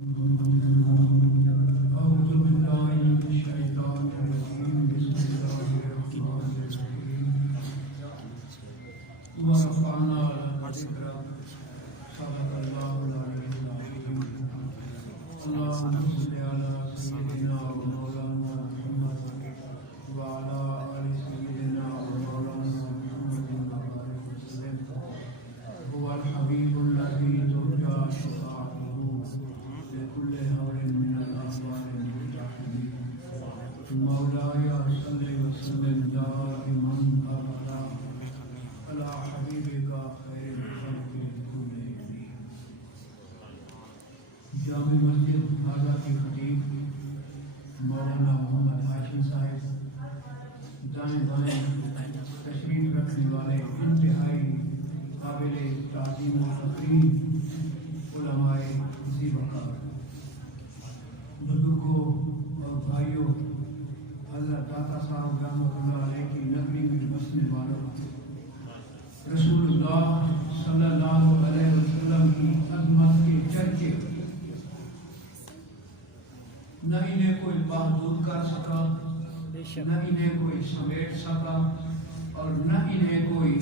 أعوذ بالله من الشيطان الرجيم بسم الله الرحمن الرحيم ورفعنا لك ذكرك صدق الله العلي العظيم اللهم صل على سيدنا ومولانا محمد وعلى آل سيدنا ومولانا محمد وبارك وسلم هو الحبيب الذي ترجى شفاعته لكل هول من الأهوال المتحدين مولاي صل وسلم دائما أبدا على حبيبك خير الخلق كلهم جامع مسجد خواجہ کی خطیب مولانا محمد ہاشم صاحب دائیں بائیں تشریف رکھنے والے انتہائی قابل تعظیم و تقریم علماء اسی وقت بزرگوں اور بھائیوں حضرت داتا صاحب رحمۃ اللہ علیہ کی نگری میں بسنے والوں رسول اللہ صلی اللہ علیہ وسلم کی عظمت کے چرچے نہ انہیں کوئی محدود کر سکا نہ انہیں کوئی سمیٹ سکا اور نہ انہیں کوئی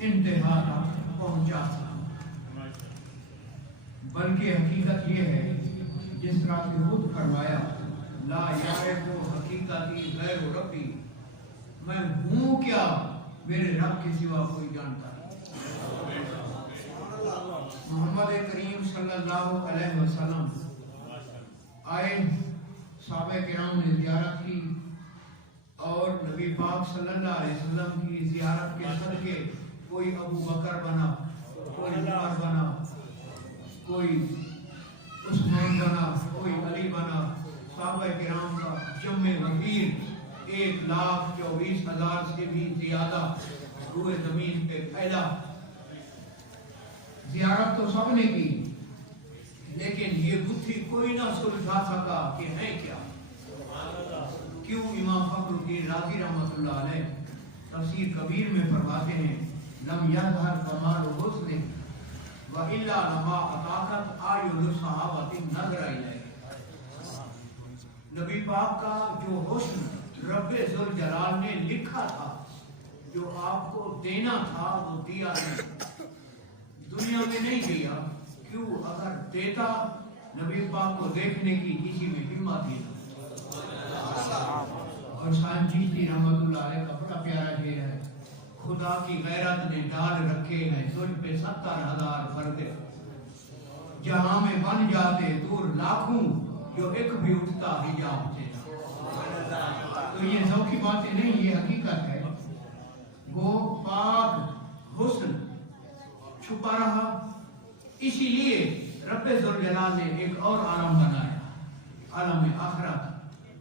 انتہا تک پہنچا سکا بلکہ حقیقت یہ ہے جس طرح سے خود فرمایا لا یعرف حقیقتی غیر ربی میں ہوں کیا میرے رب کے سوا کوئی جانتا نہیں محمد کریم صلی اللہ علیہ وسلم آئے صحابہ کرام نے زیارت کی اور نبی پاک صلی اللہ علیہ وسلم کی زیارت کے صدقے کوئی ابو بکر بنا کوئی عمر بنا کوئی عثمان بنا کوئی علی بنا صحابہ کرام کا جمع وزیر 1,24,000 سے بھی زیادہ روئے زمین پہ پھیلا زیارت تو سب نے کی لیکن یہ گتھی کوئی نہ سلجھا سکا کہ ہے کیا کیوں امام فخر الدین رازی رحمۃ اللہ علیہ تفسیر کبیر میں فرماتے ہیں لم یظہر کمال حسن وَإِلَّا لَمَا أَطَاقَتْ آیُّ الصَّحَابَةِ النَّظْرَ إِلَيْهِ نبی پاک کا جو حسن رب ذوالجلال نے لکھا تھا جو آپ کو دینا تھا وہ دیا نہیں دنیا میں نہیں دیا کیوں اگر دیتا نبی پاک کو دیکھنے کی کسی میں ہمت ہی نہ اور شاہد چشتی رحمۃ اللہ علیہ کا بڑا پیارا شعر ہے خدا کی غیرت نے ڈال رکھے ہیں تجھ پہ 70,000 پردے جہاں میں بن جاتے دور لاکھوں جو ایک بھی اٹھتا حجاب سے تو یہ ذوقی باتیں نہیں یہ حقیقت ہے وہ پاک حسن چھپا رہا اسی لیے رب ذوالجلال نے ایک اور عالم بنایا عالم آخرت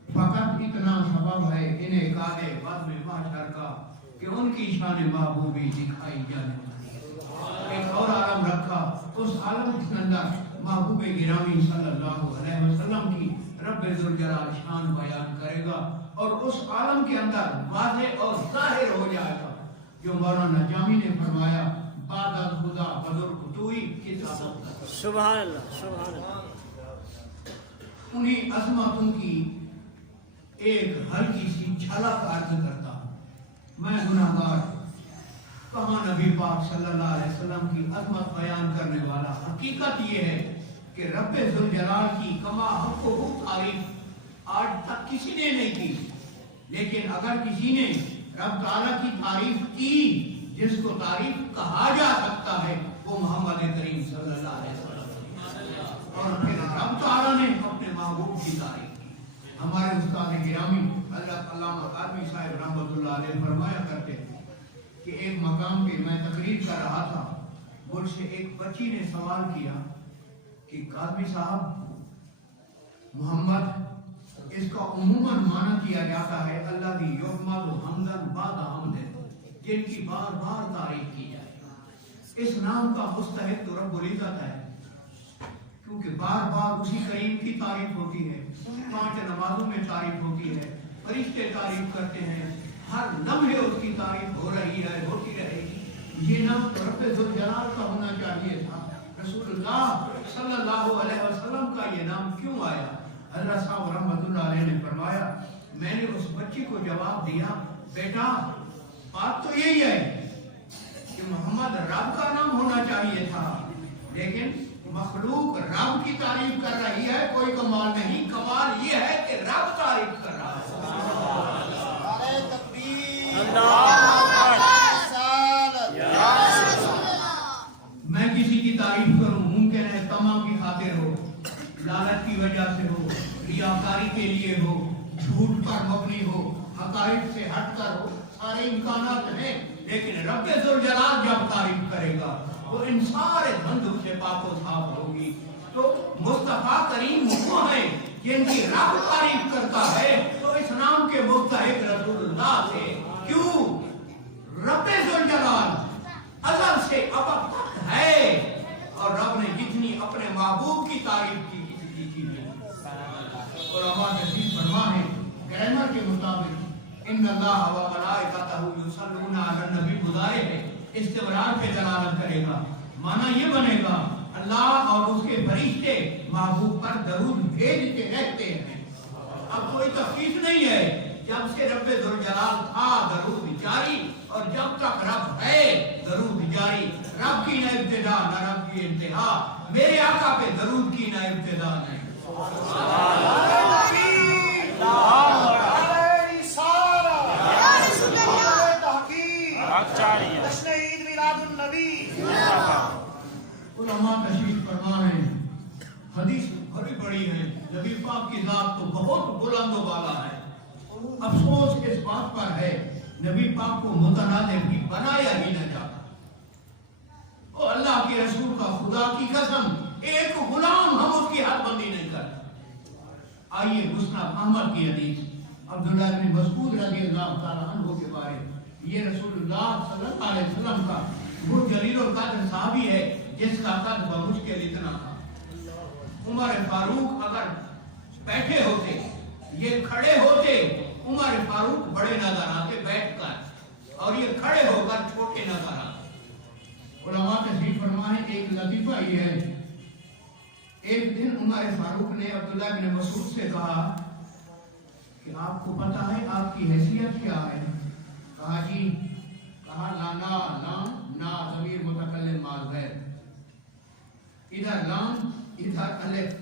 فقط اتنا سبب ہے انہیں کالے بعد میں محشر کا کہ ان کی شان محبوبی دکھائی جانے ایک اور عالم رکھا اس عالم کے اندر محبوب گرامی صلی اللہ علیہ وسلم کی رب ذوالجلال شان بیان کرے گا اور اس عالم کے اندر واضح اور ظاہر ہو جائے گا جو مولانا جامی نے فرمایا بعد خدا بزرگ توئی کتابت سبحان اللہ سبحان اللہ انہی عظمتوں کی ایک ہلکی سی جھلک عرض کرتا ہوں میں گناہگار کہاں نبی پاک صلی اللہ علیہ وسلم کی عظمت بیان کرنے والا حقیقت یہ ہے کہ رب ذوالجلال کی کما حق و تعریف آج تک کسی نے نہیں کی لیکن اگر کسی نے رب تعالیٰ کی تعریف کی جس کو تعریف کہا جا سکتا ہے وہ محمد کریم صلی اللہ علیہ وسلم اور پھر رب تعالیٰ نے اپنے محبوب کی تعریف کی ہمارے استاد گرامی حضرت علامہ قادمی صاحب رحمۃ اللہ علیہ فرمایا کرتے تھے کہ ایک مقام پہ میں تقریر کر رہا تھا مجھ سے ایک بچی نے سوال کیا کہ قادمی صاحب محمد اس کا عموماً معنی کیا جاتا ہے اللہ دی یحمد حمدن بعد حمد جن کی بار بار تعریف کی جائے اس نام کا مستحق تو رب العزت ہے کیونکہ بار بار اسی کریم کی تعریف ہوتی ہے 5 نمازوں میں تعریف ہوتی ہے فرشتے تعریف کرتے ہیں ہر لمحے اس کی تعریف ہو رہی ہے ہوتی رہے گی یہ نام رب ذوالجلال کا ہونا چاہیے تھا رسول اللہ صلی اللہ علیہ وسلم کا یہ نام کیوں آیا؟ حضرت صاحب رحمۃ اللہ علیہ نے فرمایا میں نے اس بچی کو جواب دیا بیٹا بات تو یہی ہے کہ محمد رب کا نام ہونا چاہیے تھا، لیکن مخلوق رب کی تعریف کر رہی ہے، کوئی کمال نہیں، کمال یہ ہے کہ رب تعریف کر رہا ہے۔ میں کسی کی تعریف کروں ممکن ہے تما کی خاطر ہو، لالچ کی وجہ سے ہو، ریاکاری کے لیے ہو، جھوٹ پر مبنی ہو، حقائق سے ہٹ کر ہو، سارے امکانات ہیں، لیکن رب ذوالجلال جب تعریف کرے گا وہ ان سارے دھندوں سے پاک و صاف ہوگی۔ تو مصطفیٰ کریم وہ ہیں جن کی رب تعریف کرتا ہے، تو اس نام کے مستحق رسول اللہ سے کیوں؟ رب ذوالجلال ازل سے ابد تک ہے، اور رب نے جتنی اپنے محبوب کی تعریف کی کسی کی نہیں۔ اور علماء تشریف فرما ہے گرامر کے مطابق ان اللہ و ملائکتہ یصلون علی النبی مضارع ہے، استمرار پہ دلالت کرے گا، معنی یہ بنے گا اللہ اور اس کے فرشتے محبوب پر درود بھیجتے رہتے ہیں۔ اب کوئی تفصیل نہیں ہے، جب سے رب ذوالجلال تھا درود جاری، اور جب تک رب ہے درود جاری۔ رب کی نہ ابتدا نہ رب کی انتہا، میرے آقا پہ درود کی نہ ابتدا نہیں۔ علماء تشریف فرما ہے، حدیث بڑی بڑی ہے، نبی پاک کی ذات تو بہت بلند و بالا ہے، افسوس اس بات پر ہے نبی پاک کو متنازع بھی بنایا ہی نہ جاتا۔ او اللہ کے رسول کا خدا کی قسم ایک غلام ہم اس کی حد بندی نہیں کرتے۔ آئیے مسند احمد کی حدیث عبداللہ بن مسعود رضی اللہ تعالیٰ عنہ کے بارے، یہ رسول اللہ صلی اللہ علیہ وسلم کا وہ جلیل القدر صحابی ہے جس کا قد بمشکل اتنا تھا۔ عمر فاروق اگر بیٹھے ہوتے، یہ کھڑے ہوتے، عمر فاروق بڑے نظر آتے بیٹھ کر، اور یہ کھڑے ہو کر چھوٹے نظر آتے۔ علماء تشریف فرما ہے ایک لطیفہ یہ ہے، ایک دن عمر فاروق نے عبداللہ بن مسعود سے کہا کہ آپ کو پتا ہے آپ کی حیثیت کیا ہے؟ کہا جی، کہا لانا لام نا ضمیر متکلم مال غیر، ادھر لام ادھر الف،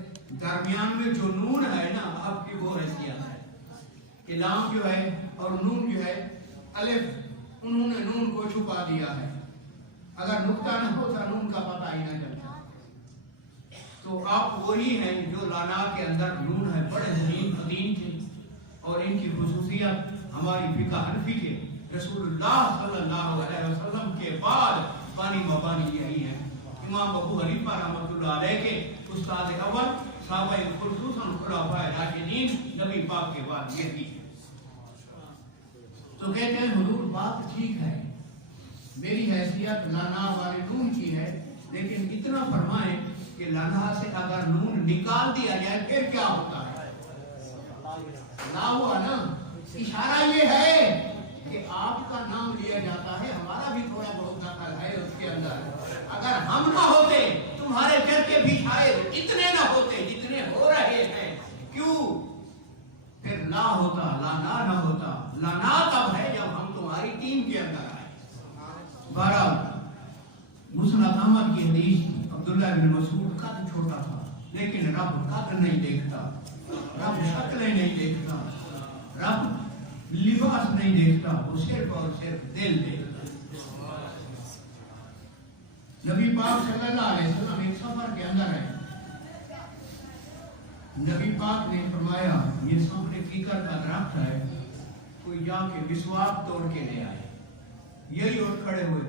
درمیان میں جو نون ہے نا آپ کی وہ حیثیت ہے کہ لام جو ہے اور نون جو ہے الف، انہوں نے نون کو چھپا دیا ہے، اگر نقطہ نہ ہوتا نون کا پتہ ہی نہ چلتا۔ تو آپ وہی ہیں جو لانا کے اندر نون ہے، بڑے ذہین قدیم تھے، اور ان کی خصوصیت ہماری فقہ حنفی کے رسول اللہ صلی اللہ علیہ وسلم کے بعد بانی مبانی یہی ہے۔ امام ابو حنیفہ رحمۃ اللہ علیہ کے استاد اول، صحابہ خصوصاً خلفائے راشدین، نبی پاک کے بعد یہی ہے۔ تو کہتے ہیں حضور بات ٹھیک ہے، میری حیثیت لانا والے نون کی ہے، لیکن اتنا فرمائیں کہ لانا سے اگر نون نکال دیا جائے پھر کیا ہوتا ہے؟ لا ہوا نا، اشارہ یہ ہے کہ آپ کا نام لیا جاتا ہے، ہمارا بھی تھوڑا بہت دخل ہے اس کے اندر۔ اگر ہم نہ ہوتے تمہارے چرچے بھی شاید اتنے نہ ہوتے جتنے ہو رہے ہیں، کیوں؟ پھر لا ہوتا، لانا نہ ہوتا۔ لانا تب ہے جب ہم تمہاری ٹیم کے اندر آئے۔ بہرحال مسند احمد کی حدیث، عبداللہ بن مسعود قد چھوٹا تھا، لیکن رب قد نہیں دیکھتا، رب شکلیں نہیں دیکھتا، رب لباس نہیں دیکھتا، وہ صرف اور صرف دل دیکھتا۔ نبی پاک صلی اللہ علیہ وسلم ایک سفر کے اندر ہے، نبی پاک نے فرمایا یہ سامنے کیکر کا درخت ہے، کوئی جا کے مسواک توڑ کے لے آئے۔ یہی اٹھ کھڑے ہوئے،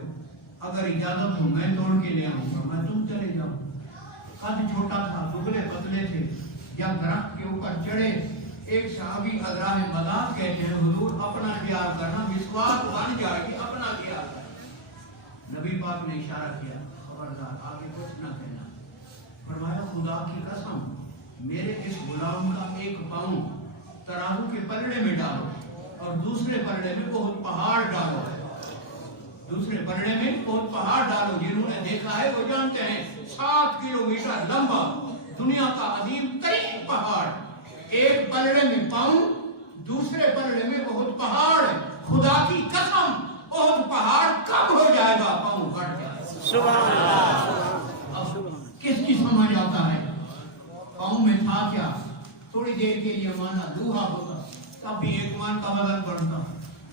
اگر اجازت ہو میں توڑ کے لے آؤں گا، میں تم چلے جاؤ۔ قد چھوٹا تھا، دبلے پتلے تھے، جب درخت کے اوپر چڑھے، ایک صحابی ادراہ مداد کہتے ہیں حضور اپنا خیال کرنا، مسواک بن جائے گی، اپنا خیال کرنا۔ نبی پاک نے اشارہ کیا خبردار آگے کچھ نہ کہنا۔ فرمایا خدا کی قسم میرے اس غلام کا ایک پاؤں ترازو کے پلڑے میں ڈالو اور دوسرے پلڑے میں بہت پہاڑ ڈالو، دوسرے پلڑے میں بہت پہاڑ ڈالو۔ جنہوں نے دیکھا ہے وہ جانتے ہیں 7 किलोमीटर लंबा दुनिया का अजीम तरीन पहाड़, एक पलड़े में पाँव, दूसरे पलड़े में बहुत पहाड़। खुदा की कसम बहुत पहाड़ कब हो जाएगा पाँव कट जाएगा। सुभान अल्लाह। अब किसकी समझ आता है? पाँव में था क्या? थोड़ी देर के लिए माना लोहा होता, तब भी 1 मन का वजन बढ़ता,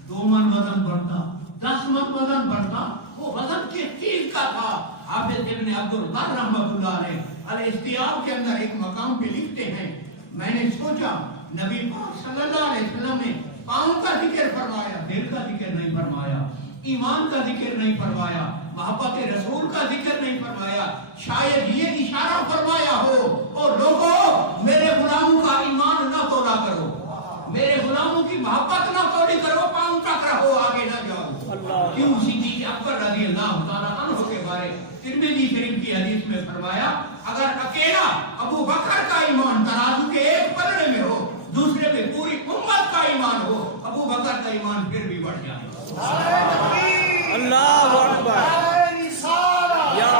2 मन वजन बढ़ता, 10 मन वजन बढ़ता। वो वजन किस चीज का था? हाफिज इब्न अब्दुल बर रहमतुल्लाह अलैह अल-इख्तियार के अंदर एक मकाम पे लिखते हैं, मैंने सोचा नबी पाक सल्लल्लाहु अलैहि वसल्लम ने पाँव का जिक्र फरमाया, दिल का जिक्र नहीं फरमाया, ईमान का जिक्र नहीं फरमाया, मोहब्बत रसूल का जिक्र नहीं फरमाया। शायद ये इशारा फरमाया हो, ओ लोगों मेरे गुलामों का ईमान ना तोड़ा करो, मेरे गुलामों की मोहब्बत ना तोड़ी करो, पाँव तक रहो, आगे ना जाओ। क्यों? सिद्दीक़ अकबर रज़ी अल्लाह तआला अन्हु के बारे तिरमिज़ी शरीफ की हदीस में फरमाया, अगर अकेला अबू बकर का ईमान तराजू के एक पलड़े में हो, दूसरे में पूरी उम्मत का ईमान हो, अबू बकर का ईमान फिर भी बढ़ जाए। अल्लाहु अकबर। या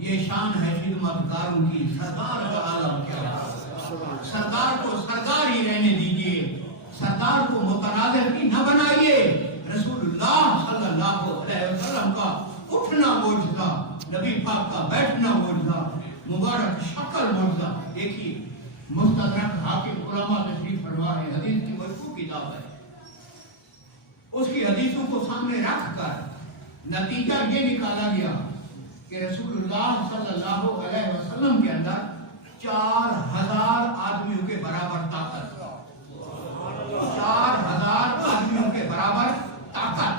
ये शान है खिदमतगारों की। सरदार का आलम क्या है? सरदार को सरदार ही रहने दीजिए, सरदार को मुतनाज़िर ही न बनाइए। रसूलुल्लाह सल्लल्लाहु अलैहि वसल्लम का उठना मौजूदा, नबी पाक का बैठना मौजूदा, मुबारक शक्ल मौजूदा। देखिए मुस्तदरक हाकिम उलमा तशरीफ फरमा है, हदीस की मशहूर किताब है, उसकी हदीसों को सामने रखकर नतीजा ये निकाला गया कि रसूलुल्लाह सल्लल्लाहु अलैहि वसल्लम के अंदर 4000 आदमियों के बराबर ताकत, 4000 आदमियों के बराबर ताकत।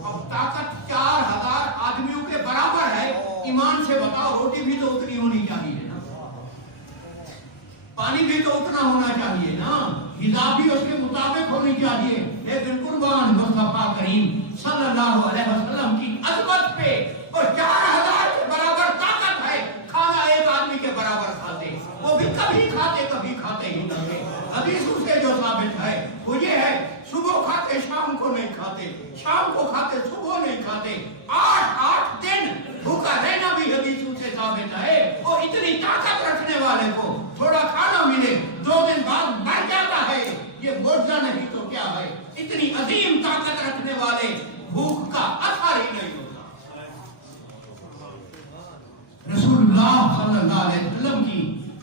अब ताकत 4000 आदमियों के बराबर है, ईमान से बताओ, रोटी भी तो उतनी होनी चाहिए ना, पानी भी तो उतना होना चाहिए ना, हिसाब भी उसके मुताबिक होनी चाहिए। लेकिन कुर्बान मुस्तफा करीम सल्लल्लाहु अलैहि वसल्लम की अज़मत पे और 4000 के बराबर ताकत है, खाना एक आदमी के बराबर खाते, वो भी कभी खाते ही नहीं। हदीसों से जो साबित है वो ये है, सुबह खाते शाम को नहीं खाते, शाम को खाते सुबह नहीं खाते, 8 दिन भूखा रहना भी हदीसों से साबित है। और इतनी ताकत रखने वाले को थोड़ा खाना मिले 2 दिन बाद मर जाता है, ये मुआवजा नहीं तो क्या है? इतनी अजीम ताकत रखने वाले भूख का असर ही नहीं होता। रसूलुल्लाह सल्लल्लाहु अलैहि वसल्लम की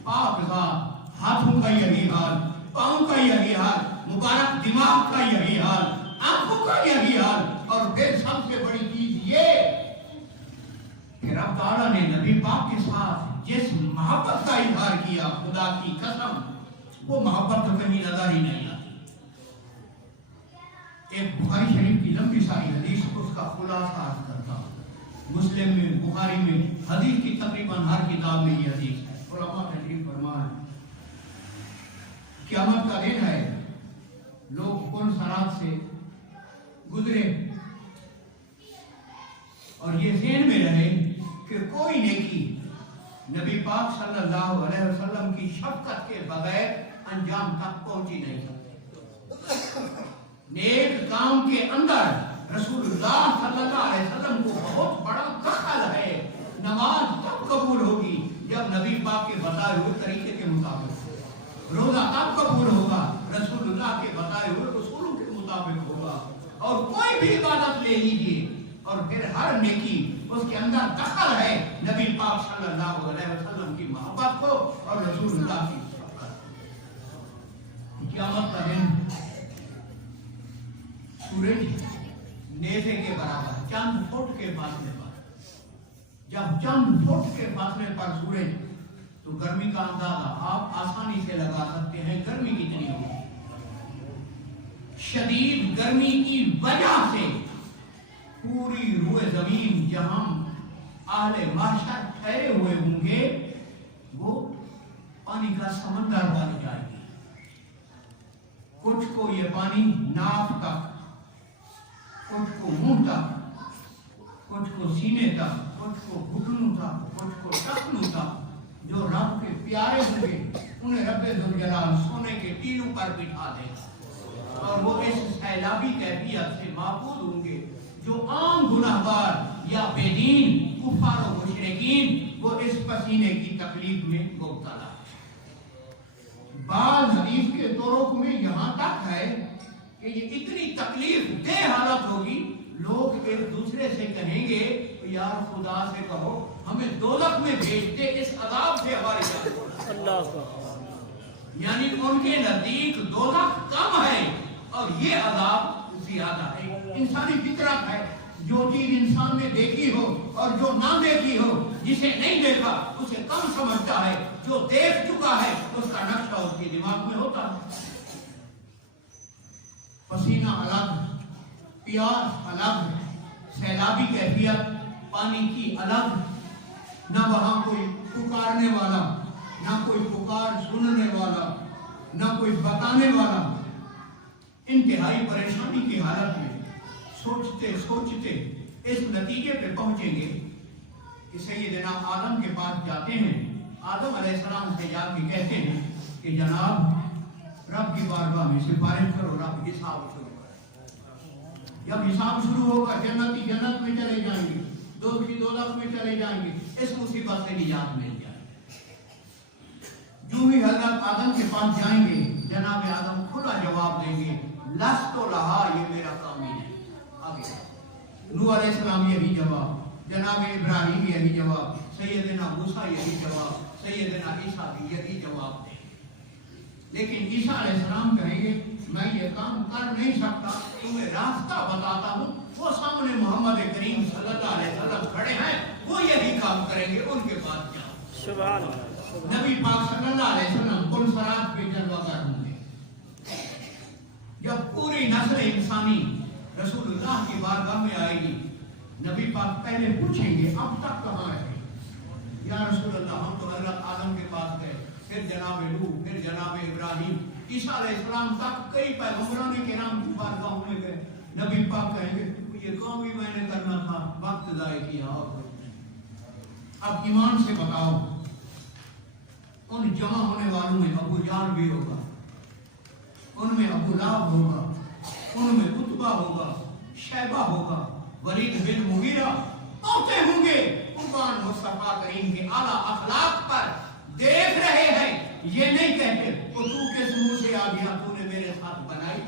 पाक ज़ात, हाथों का यही हाल, पाँव का यही हाल, मुबारक दिमाग का यही हाल, आंखों का यही हाल, और फिर सबसे बड़ी चीज ये कि रब ताला ने नबी पाक के साथ जिस मोहब्बत का इजहार किया, खुदा की कसम वो मोहब्बत तो कहीं नजर ही नहीं आती। एक बुखारी शरीफ की लंबी सारी हदीस, उसका खुलासा अर्ज करता हूं। मुस्लिम में, बुखारी में, हदीस की तकरीबन हर किताब में ये हदीस है। उलमा तशरीफ फरमाए, क़यामत का दिन है, लोग पुल सरात से गुजरे और ये ज़हन में रहे कि कोई नेकी नबी पाक सल्लल्लाहु अलैहि वसल्लम की शफ़क़त के बगैर अंजाम तक पहुंची नहीं सकते। नेक काम के अंदर रसूलुल्लाह सल्लल्लाहु अलैहि वसल्लम को बहुत बड़ा दखल है। नमाज तब कबूल होगी जब नबी पाक के बताए हुए तरीके के मुताबिक, रोजा तब कबूल होगा रसूलुल्लाह के बताए हुए उसूलों के मुताबिक होगा। और कोई भी इबादत ले लीजिए और फिर हर नेकी उसके अंदर दखल है नबी पाक सल्लल्लाहु अलैहि वसल्लम की मोहब्बत को और रसूलुल्लाह की शफ़क़त। क़यामत का दिन सूरज नेज़े के बराबर, चंद फुट के फासले पर, जब चंद फुट के फासले पर सूरज, तो गर्मी का अंदाजा आप आसानी से लगा सकते हैं गर्मी कितनी होगी। शदीद गर्मी की वजह से पूरी रूए जमीन जहां आहले महशर ठहरे हुए होंगे वो पानी का समंदर बन जाएगी। कुछ को ये पानी नाक तक, कुछ को मुंह तक, कुछ को सीने तक, कुछ को घुटनों तक, कुछ को टखनों तक। जो रब के प्यारे होंगे उन्हें रब्बे जुल जलाल सोने के टीलों पर बिठा देगा। اور وہ اس سیلابی کیفیت سے محفوظ ہوں گے جو عام گناہگار یا بے دین کفار و مشرکین وہ اس پسینے کی تکلیف میں مبتلا ہے۔ بعض حدیث کے طرق میں یہاں تک ہے کہ یہ اتنی تکلیف دہ حالت ہوگی، لوگ ایک دوسرے سے کہیں گے یار خدا سے کہو ہمیں دوزخ میں بھیج دے، اس عذاب سے ہماری جان چھڑا۔ اللہ یعنی ان کے نزدیک دوزخ کم ہے اور یہ عذاب زیادہ ہے۔ انسانی فطرت ہے، جو چیز انسان نے دیکھی ہو اور جو نہ دیکھی ہو، جسے نہیں دیکھا اسے کم سمجھتا ہے، جو دیکھ چکا ہے اس کا نقشہ اس کے دماغ میں ہوتا ہے۔ پسینہ الگ، پیاس الگ، سیلابی کیفیت پانی کی الگ، نہ وہاں کوئی پکارنے والا، نہ کوئی پکار سننے والا، نہ کوئی بتانے والا۔ انتہائی پریشانی کی حالت میں سوچتے سوچتے اس نتیجے پہ پہنچیں گے کہ سیدنا آدم کے پاس جاتے ہیں، آدم علیہ السلام سے جا کے کہتے ہیں کہ جناب رب کی بارگاہ میں سفارش کرو، رب حساب شروع کرے۔ جب حساب شروع ہوگا جنتی جنت میں چلے جائیں گے، دوزخی دوزخ میں چلے جائیں گے، اس مصیبت سے نجات مل جائے۔ جو ہی حضرت آدم کے پاس جائیں گے جناب آدم کھلا جواب دیں گے، لست لہا، یہ میرا کام ہی ہے۔ آگے نوح علیہ السلام یہی جواب، جناب ابراہیم یہی جواب، سیدنا موسیٰ یہی جواب، سیدنا عیسیٰ بھی یہی جواب دیں۔ لیکن عیسیٰ علیہ السلام کہیں گے میں یہ کام کر نہیں سکتا، تمہیں راستہ بتاتا ہوں، وہ سامنے محمد کریم صلی اللہ علیہ وسلم کھڑے ہیں، وہ یہی کام کریں گے، ان کے پاس جاؤ۔ سبحان اللہ۔ نبی پاک صلی اللہ علیہ وسلم پلسرات پہ جلوہ گر ہوں گے۔ جب پوری نسل انسانی رسول اللہ کی بارگاہ میں آئے گی، نبی پاک پہلے پوچھیں گے اب تک کہاں رہے؟ یا رسول اللہ ہم تو حضرت آدم کے پاس گئے، پھر جناب نوح، پھر جناب ابراہیم، عیسیٰ علیہ السلام تک کئی پیغمبران کرام کی بارگاہوں میں گئے۔ نبی پاک کہیں گے یہ کام بھی میں نے کرنا تھا، وقت ضائع کیا اور کچھ نہیں۔ اب ایمان سے بتاؤ ان جمع ہونے والوں میں ابو جہل بھی ہوگا، ان میں ابو لہب ہوگا، ان میں عتبہ ہوگا، شیبہ ہوگا، ولید بن مغیرہ ہوتے ہوں گے۔ قربان مصطفیٰ کریم کے اعلیٰ اخلاق پر دیکھ رہے ہیں، یہ نہیں کہتے تو کس منہ سے آ گیا، تو نے میرے ساتھ بنائی،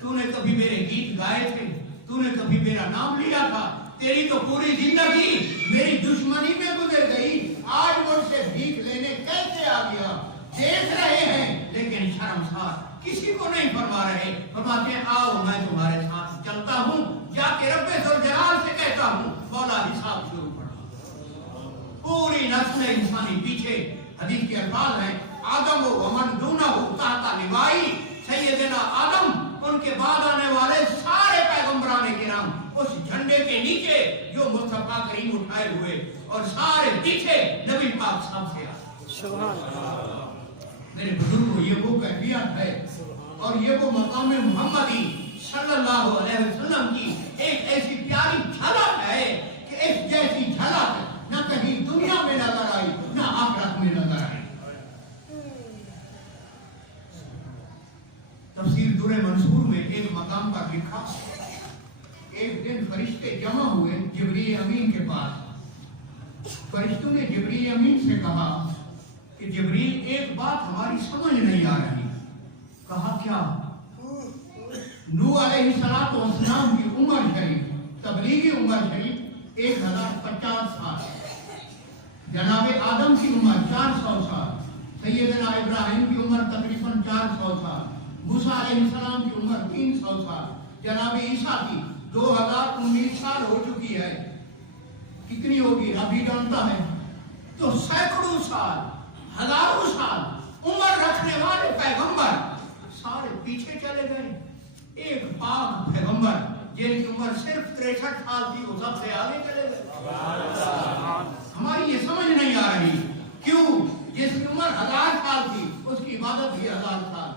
تو نے کبھی میرے گیت گائے تھے، تو نے کبھی میرا نام لیا تھا، تیری تو پوری زندگی میری دشمنی میں گزر گئی، آج مجھ سے بھیک لینے کیسے آ گیا؟ دیکھ رہے ہیں لیکن شرمسار، کسی کو نہیں فرما رہے، فرماتے ہیں آؤ میں تمہارے ساتھ چلتا ہوں، جا کے رب ذوالجلال سے کہتا ہوں مولا حساب شروع پڑا۔ پوری نسل انسانی پیچھے، حدیث کے الفاظ ہیں آدم و من دونہ تحت لوائی، سیدنا آدم ان کے بعد آنے والے سارے پیغمبران کرام اس جھنڈے کے نیچے جو مصطفیٰ کریم اٹھائے ہوئے، اور سارے پیچھے نبی پاک سب سے آئے۔ سبحان اللہ۔ میرے بزرگوں یہ وہ کیفیت ہے اور یہ وہ مقام محمدی صلی اللہ علیہ وسلم کی ایک ایسی پیاری جھلک ہے کہ اس جیسی جھلک نہ کہیں دنیا میں نظر آئی نہ آخرت میں نظر آئی۔ تفسیر در منصور میں ایک مقام پر لکھا، ایک دن فرشتے جمع ہوئے جبریل امین کے پاس۔ فرشتوں نے جبریل امین سے کہا کہ جبریل ایک بات ہماری سمجھ نہیں آ رہی۔ کہا کیا؟ نوح علیہ السلام کی عمر شریف، تبلیغی عمر شریف 1050 سال، جناب آدم کی عمر 400 سال، سیدنا ابراہیم کی عمر تقریباً 400 سال، موسیٰ علیہ السلام کی عمر 300 سال، جناب عیسیٰ کی 2019 سال ہو چکی ہے۔ کتنی ہوگی رب ہی جانتا ہے۔ تو سینکڑوں سال، ہزاروں سال عمر رکھنے والے پیغمبر سارے پیچھے چلے گئے۔ ایک پاک پیغمبر جن کی عمر صرف 63 سال تھی وہ سب سے آگے چلے گئے۔ ہماری یہ سمجھ نہیں آ رہی کیوں؟ جس کی عمر 1000 سال تھی اس کی عبادت بھی 1000 سال،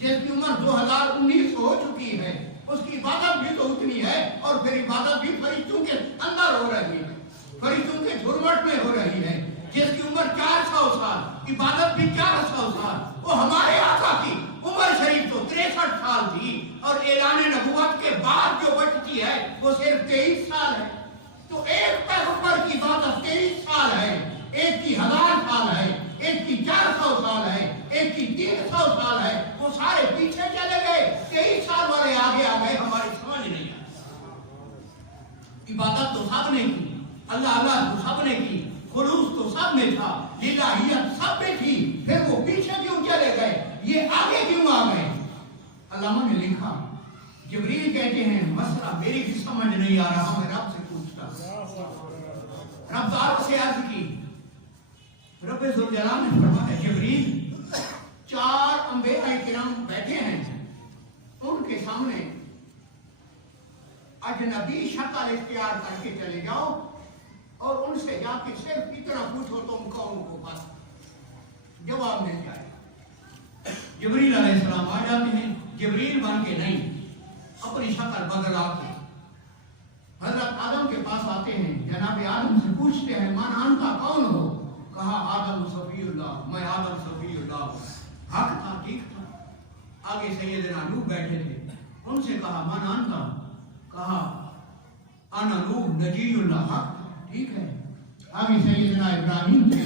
جس کی عمر 2019 ہو چکی ہے اس کی عبادت بھی تو اتنی ہے، اور پھر عبادت بھی فرشتوں کے اندر ہو رہی ہے، فرشتوں کے جھرمٹ میں ہو رہی ہے۔ جس کی عمر 400 سال، عبادت بھی 400 سال، وہ ہمارے آقا کی عمر شریف تو 63 سال تھی اور اعلان نبوت کے بعد جو بچتی ہے وہ صرف 23 سال ہے. تو ایک پیغمبر کی عبادت 23 سال ہے, ایک کی 1000 سال ہے, ایک کی 400 سال ہے, ایک کی 300 سال ہے. وہ سارے پیچھے چلے گئے, 23 سال والے آگے آ گئے, ہماری سمجھ نہیں آئی. عبادت تو سب نے کی, اللہ اللہ تو سب نے کی, خلوص تو سب میں تھا, الہیت سب میں تھی, پھر وہ پیچھے کیوں چلے گئے, یہ آگے کیوں آ گئے؟ علامہ نے لکھا, جبریل کہتے ہیں مسئلہ میری بھی سمجھ نہیں آ رہا, میں رب سے پوچھتا. رب تعالیٰ سے عرض کی, رب ذوالجلال نے فرمایا جبریل 4 انبیاء کرام بیٹھے ہیں, ان کے سامنے اجنبی شکل اختیار کر کے چلے جاؤ اور ان سے جا کے صرف اتنا پوچھو تم کون کو, بس جواب مل جائے. جبریل علیہ السلام آ جاتے ہیں, جبریل بن کے نہیں, اپنی شکل بدلا کے حضرت آدم کے پاس آتے ہیں. جناب آدم سے پوچھتے ہیں من انت کون ہو؟ کہا آدم صفی اللہ, میں آدم صفی اللہ. حق تھا, ٹھیک تھا. آگے سیدنا نوح بیٹھے تھے, ان سے کہا من انت؟ کہا انا نوح نجی اللہ. حق تھا, ٹھیک ہے. آگے سیدنا ابراہیم تھے,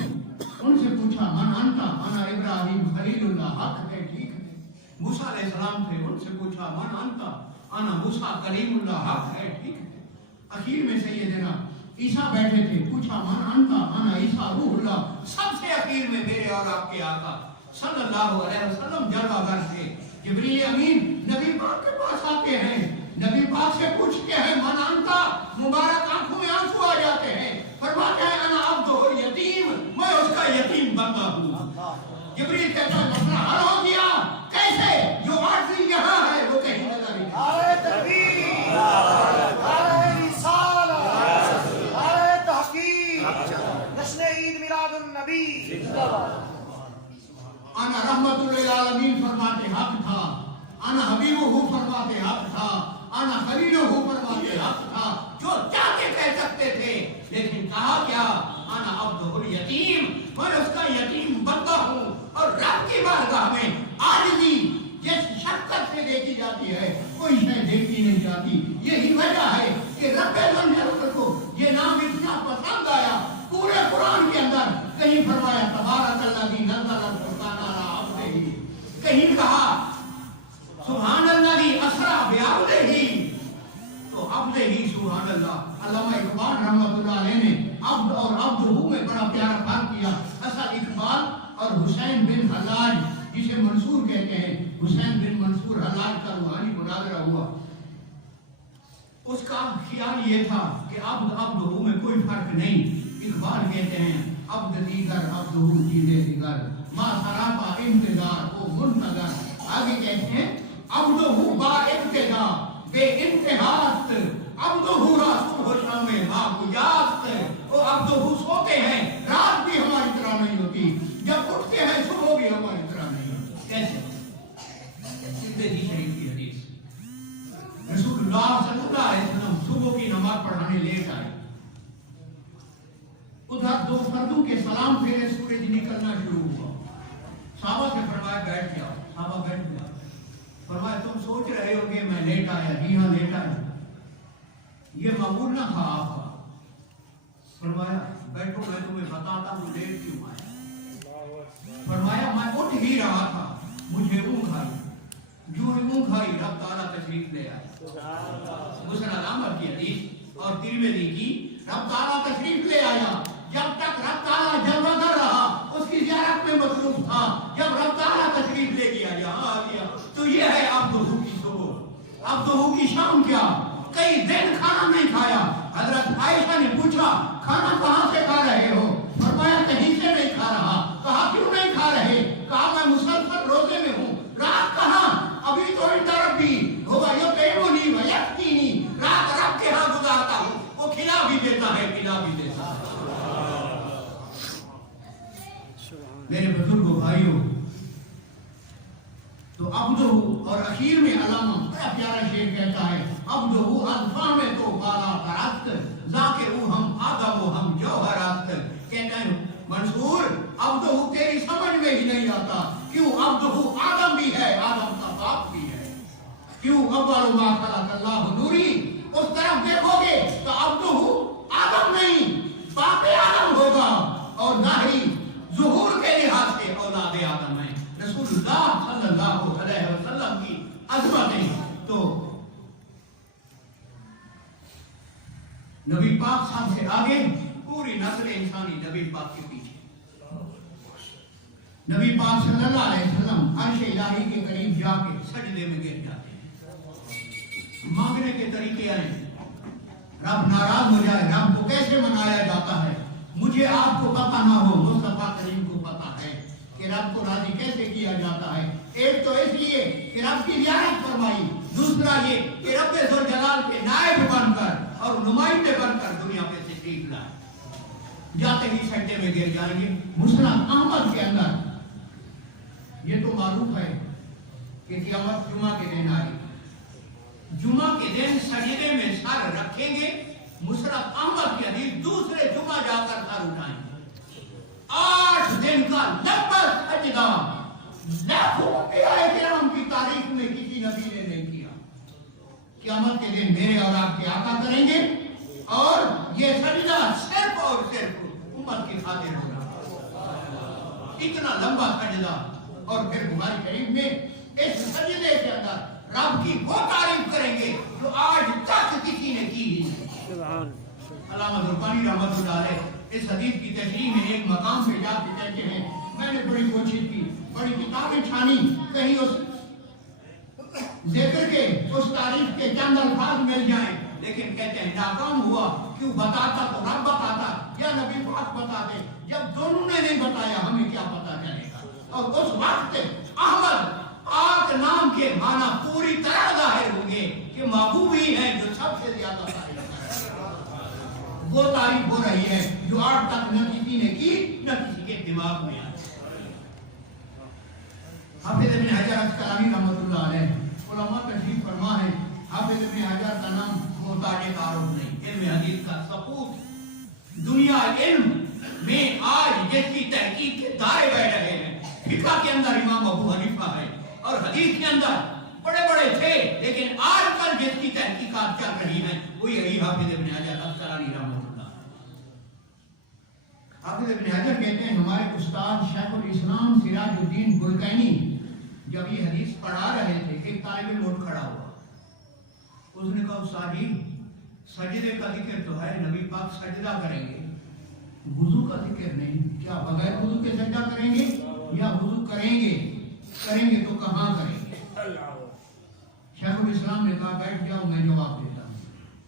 ان سے پوچھا من انت؟ انا ابراہیم خلیل اللہ. حق ہے, ٹھیک ہے. موسیٰ علیہ السلام تھے, ان سے پوچھا من انت؟ انا موسیٰ کلیم اللہ. حق ہے, ٹھیک ہے. اخیر میں سیدنا عیسیٰ بیٹھے تھے, پوچھا من انت؟ انا عیسیٰ روح اللہ. سب سے اخیر میں میرے اور آپ کے آقا صلی اللہ علیہ وسلم جلوہ گر تھے. جبریل امین نبی پاک کے پاس آتے ہیں, نبی پاک سے پوچھتے ہیں من انت؟ مبارک آنکھوں میں آنسو آ جاتے ہیں, فرماتے ہیں انا عبد یتیم, میں اس کا یتیم بندہ ہوں. جبریل کہتا ہے مسئلہ حل ہو گیا. کیسے؟ جو عارضی یہاں ہے وہ کہیں نظر نہیں. نعرہ تکبیر, نعرہ رسالت, نعرہ تحقیق, جشن عید میلاد النبی. انا رحمت للعالمین فرماتے حق تھا, انا حبیبہ فرماتے حق تھا, انا خلیلہ فرماتے حق تھا. جو چاہتے کہہ سکتے تھے, لیکن کہا کیا؟ انا عبد الیتیم, میں اس کا یتیم بندہ ہوں. اور رب کی بارگاہ میں عاجزی جس شفقت سے دیکھی جاتی ہے کوئی شے دیکھی نہیں جاتی. یہی وجہ ہے کہ رب ذوالجلال کو یہ نام اتنا پسند آیا. پورے قرآن کے اندر کہیں فرمایا تبارک الذی نزل الفرقان علی عبدہ, کہیں کہا سبحان الذی اسریٰ بعبدہ, تو عبدہ ہی سبحان اللہ. علامہ اقبال رحمۃ اللہ علیہ نے عبد اور عبدہ میں بڑا پیارا فرق کیا. اصل اقبال اور حسین بن حلاج جسے منصور کہتے ہیں, حسین بن منصور حلاج کا روحانی مناظرہ ہوا. اس کا خیال یہ تھا کہ عبد عبدہ میں کوئی فرق نہیں. اقبال کہتے ہیں عبد دیگر عبدہ چیزے دیگر, ما سراپا انتظار او منتظر. آگے کہتے ہیں عبدہ با ابتدا بے انتہاست, عبدہ را صبح شام ما گجاست. وہ عبدہ سوتے ہیں, رات بھی ہماری طرح نہیں ہوتی, جب اٹھتے ہیں صبح بھی ہماری طرح نہیں ہوتی. کیسے؟ ترمذی شریف کی حدیث, رسول اللہ صلی اللہ علیہ وسلم صبح کی نماز پڑھانے لیٹ آئے. ادھر 2 فردوں کے سلام پھیرے, سورج نکلنا شروع ہوا. صحابہ سے فرمایا بیٹھ جاؤ. صحابہ بیٹھ جاؤ. فرمایا تم سوچ رہے ہو کہ میں لیٹ آیا. جی ہاں لیٹ آیا. یہ معمول نہ تھا آپ کا. فرمایا بیٹھو, میں تمہیں بتاتا ہوں لیٹ کیوں آیا. فرمایا میں اٹھ ہی رہا تھا, مجھے اونگ آئی. جو اونگ آئی رب تعالیٰ تشریف لے آیا. مسند احمد کی حدیث اور ترمذی کی, رب تعالیٰ تشریف لے آیا. جب تک رب تعالیٰ جلوہ گر رہا اس کی زیارت میں مصروف تھا. جب رب تعالیٰ تشریف لے گیا, یہاں آ گیا, تو یہ ہے عبدہ کی صبح. عبدہ کی شام کیا؟ کئی دن کھانا نہیں کھایا. حضرت عائشہ نے پوچھا کھانا کہاں سے کھا رہے ہو؟ فرمایا کہیں سے نہیں کھا رہا. کہا کیوں نہیں کھا رہے؟ کہا میں مسلسل روزے میں ہوں. رات کہاں؟ ابھی تو عند ربی هو یطعمنی و یسقینی, رات رب کے ہاں گزارتا ہوں, وہ کھلا بھی دیتا ہے, پلا بھی دیتا ہے. میرے بزرگوں بھائیوں, تو عبدہ اور اخیر میں علامہ بڑا پیارا شعر کہتا ہے عبدہ الفام تو بالا پرست, ذاکر ہم آدم و ہم جوہرست. کہتا ہے منصور عبدہ تیری سمجھ میں ہی نہیں آتا. کیوں؟ عبدہ آدم بھی ہے, آدم کا باپ بھی ہے. अव्वलु मा खलक़ल्लाहु नूरी, उस तरफ देखोगे तो अब्दुहु आदम नहीं बापे आदम होगा, और ज़ाहिरी ज़ुहूर के लिहाज से औलाद आदम है। रसूलुल्लाह सल्लल्लाहु अलैहि वसल्लम की अज़मतें तो नबी पाक साहब से आगे पूरी नस्ल इंसानी नबी पाक के पीछे। नबी पाक सल्लल्लाहु अलैहि वसल्लम अर्श इलाही के करीब जाके सजदे में गिर जाते हैं। मांगने के तरीके हैं, रब नाराज हो जाए, रब को कैसे मनाया जाता है मुझे आपको पता ना हो, मुस्तफा करीम को पता है कि रब को राजी कैसे किया जाता है। एक तो इसलिए कि रब की ज़ियारत फरमाई, दूसरा ये कि रब ज़ुल जलाल के नायब बनकर और नुमाइंदे बनकर दुनिया पे तशरीफ लाए। जाते ही सजदे में गिर जाएंगे। मुस्लिम अहमद के अंदर ये तो मालूम है कि क़यामत जुमा के दिन आएगी। जुमा के दिन सजदे में सर रखेंगे। मुशर्रफ अहमद के हदीस दूसरे जुमा जाकर सर उठाएंगे। 8 दिन का लंबा सजदा लाखों अंबिया किराम की तारीख में किसी नबी ने नहीं किया। क़यामत के दिन मेरे और आपके आका करेंगे, और ये सजदा सिर्फ और सिर्फ उम्मत की खातिर होगा। इतना लंबा सजदा, और फिर बुखारी शरीफ में इस सजदे के अंदर रब की वो तारीफ करेंगे जो आज तक किसी ने की ही नहीं। अल्लामा ज़ुरक़ानी रहमतुल्लाह अलैह इस हदीस की तशरीह में एक मकाम पे जाके कहते हैं, मैंने बड़ी कोशिश की, बड़ी किताबें छानी, कहीं उस जिक्र के उस तारीफ के चंद अल्फाज मिल जाएं, लेकिन कहते हैं नाकाम हुआ। क्यों? बताता तो रब बताता या नबी पाक बताते। जब दोनों ने नहीं बताया हमें क्या पता चलेगा। और उस वक्त अहमद पाक नाम के माना पूरी तरह जाहिर होंगे कि महबूब ही है जो सबसे ज्यादा तारीफ है। वो तारीफ हो रही है जो आज तक न किसी ने की, न किसी के दिमाग में आई। हाफिज इब्न हजर अस्क़लानी रहमतुल्लाह अलैह उलमा तशरीफ फरमा है। हाफिज इब्न हजर का नाम मोहताज तारुफ नहीं, इल्म हदीस का सपूत। दुनिया इल्म में आज जिसकी तहकीक के दायरे बैठ रहे हैं, फिक़ह के अंदर इमाम अबू हनीफा है, और हदीस के अंदर बड़े बड़े थे, लेकिन आजकल जिसकी तहकीकात चल रही हैं वो यही हाफिज इब्न हजर अस्क़लानी रहमतुल्लाह। हाफिज इब्न हजर कहते हैं हमारे उस्ताद शेखुल इस्लाम सिराजुद्दीन बुलकैनी जब ये हदीस पढ़ा रहे थे, एक तालिब इल्म उठ खड़ा हुआ। उसने कहा उस्ताद जी, सजदे का जिक्र तो है, नबी पाक सजदा करेंगे, वुजू का जिक्र नहीं। क्या बगैर वुजू के सजदा करेंगे या वुजू करेंगे? करेंगे तो कहाँ करेंगे? शेखुल इस्लाम ने कहा बैठ जाओ, मैं जवाब देता हूँ।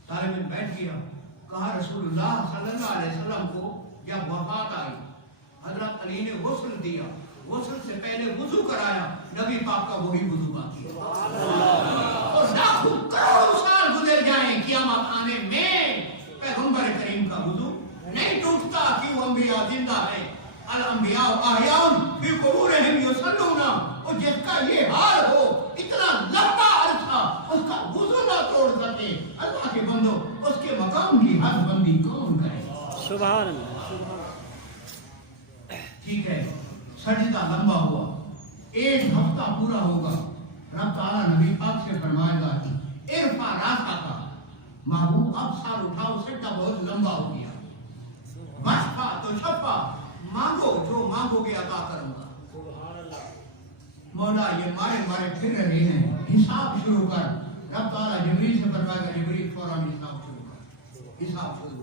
तालिब इल्म बैठ गया। कहा रसूलुल्लाह सल्लल्लाहु अलैहि वसल्लम को जब वफात आई, हजरत अली ने गुस्ल दिया, गुस्ल से पहले वुजू कराया, नबी पाक का वही वुजू बाकी है। और लाखों करोड़ों साल गुजर जाएं, क़यामत आने में पैगंबर करीम का वुजू नहीं टूटता। क्यों? अंबिया जिंदा है। अल अंबिया अहयाउन फी कुबूरिहिम युसल्लूना। और जिसका ये हाल हो, इतना लंबा अरसा उसका वुजू ना तोड़ सके, अल्लाह के बंदो उसके मकाम की हद बंदी कौन करे? सुभान अल्लाह। ठीक है, सजदा लंबा हुआ, 1 हफ्ता पूरा होगा। रब ताला नबी पाक से फरमाएगा कि इरफा रासा का महबूब अब सर उठाओ, सजदा बहुत लंबा हो गया। बशफा तो शफा, मांगो जो मांगोगे अता करूंगा। मौला ये मारे मारे फिर रहे हैं, हिसाब शुरू कर। रब ताला जिब्रील से फरमाएगा जिब्रील फौरन हिसाब शुरू कर। हिसाब शुरू।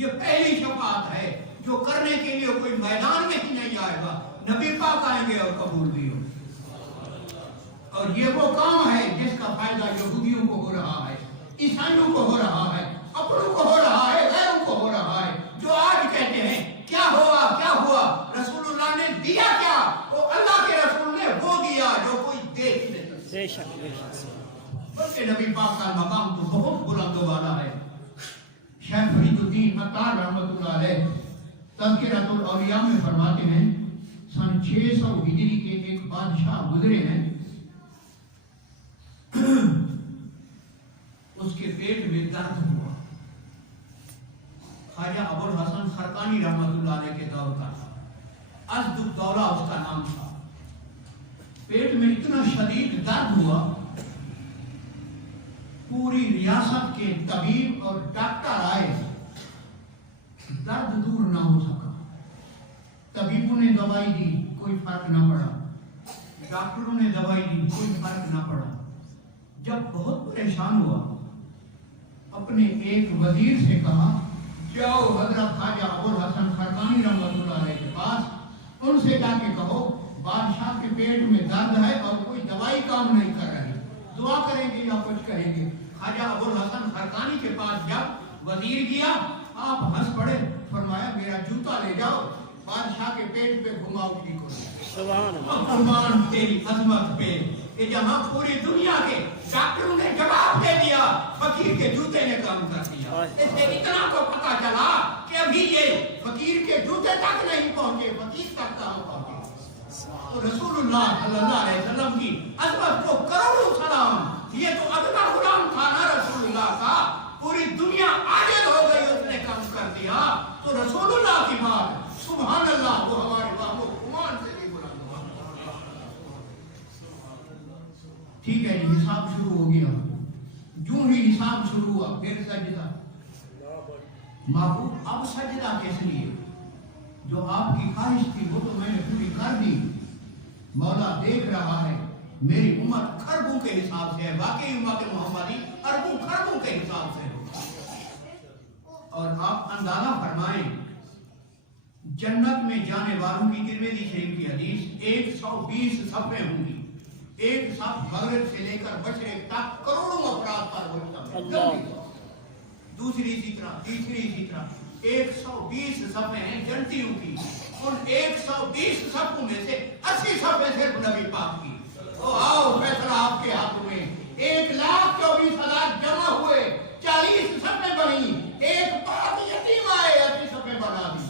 ये पहली शफाअत है जो करने के लिए कोई मैदान में ही नहीं आएगा, नबी पाक आएंगे और कबूल भी हो। और ये वो काम है जिसका फायदा यहूदियों को हो रहा है, ईसाइयों को हो रहा है, अपनों को हो रहा है, गैरों को हो रहा है। जो आज कहते हैं क्या हुआ क्या हुआ, रसूलुल्लाह ने दिया क्या? वो अल्लाह के रसूल ने वो दिया जो कोई दे ही नहीं सकता। बल्कि नबी पाक का मकाम तो बहुत बुलंद वाला है। शेख फरीदुद्दीन अत्तार रहमतुल्लाह अलैह तज़किरतुल औलिया में फरमाते हैं, सन 600 हिजरी के एक बादशाह गुजरे हैं, उसके पेट में दर्द हुआ। ख्वाजा अबुल हसन खरकानी रहमतुल्लाह अलैह के दौर का था। अज़दुद्दौला उसका नाम था। पेट में इतना शदीद दर्द हुआ पूरी रियासत के तबीब और डॉक्टर आए, दर्द दूर ना हो सका। तबीबों ने दवाई दी, कोई फर्क ना पड़ा, डॉक्टरों ने दवाई दी, कोई फर्क ना पड़ा। जब बहुत परेशान हुआ, अपने एक वजीर से कहा, जाओ हजरत ख्वाजा अबुल हसन खरकानी रहमतुल्लाह अलैह के पास, उनसे जाके कहो बादशाह के पेट में दर्द है और कोई दवाई काम नहीं कर रही, दुआ करेंगे या कुछ करेंगे। ख्वाजा अबुल हसन खरकानी के पास जब वजीर गया, आप हंस पड़े, फरमाया मेरा जूता ले जाओ, बादशाह के पेट पे घुमाओ, ठीक हो। कुर्बान तेरी अजमत पे, कि जहां पूरी दुनिया के डॉक्टरों ने जवाब दे दिया, फकीर के जूते ने काम कर दिया। इससे इतना तो पता चला कि अभी ये फकीर के जूते तक नहीं पहुंचे, फकीर तक कहां पहुंचे। तो रसूलुल्लाह सल्लल्लाहु अलैहि वसल्लम की अजमत को करोड़ों सलाम। ये तो अदना गुलाम था ना रसूलुल्लाह का, पूरी दुनिया आजिज़ हो गई, उसने काम कर दिया। तो रसूलुल्लाह की बात सुभान अल्लाह, वो हमारे बाबू कुमान से भी बुलंद हुआ। ठीक है, हिसाब शुरू हो गया। जो ही हिसाब शुरू हुआ, फिर सजदा। महबूब अब सजदा किस लिए? जो आपकी ख्वाहिश थी वो तो मैंने पूरी कर दी। मौला देख रहा है मेरी उम्मत खरबों के हिसाब से है, वाकई उम्मत मोहम्मदी अरबों खरबों के हिसाब से है। और आप अंदाजा फरमाएं, जन्नत में जाने वालों की तिरमिज़ी शरीफ की हदीस 120 सफ़े होंगी। एक सफ मगरिब से लेकर मशरिक तक करोड़ों अफराद पर मुश्तमिल। दूसरी इसी तरह, तीसरी इसी तरह, 120 सफ़े हैं जन्नतियों की। उन 120 सफ़ों में से 80 सफ़े सिर्फ नबी पाक की। तो आओ फैसला आपके हाथों में। 1,24,000 जमा हुए, 40 सफ़े बनी, एक पाक यतीम आए, 80 सफ़े बना दी।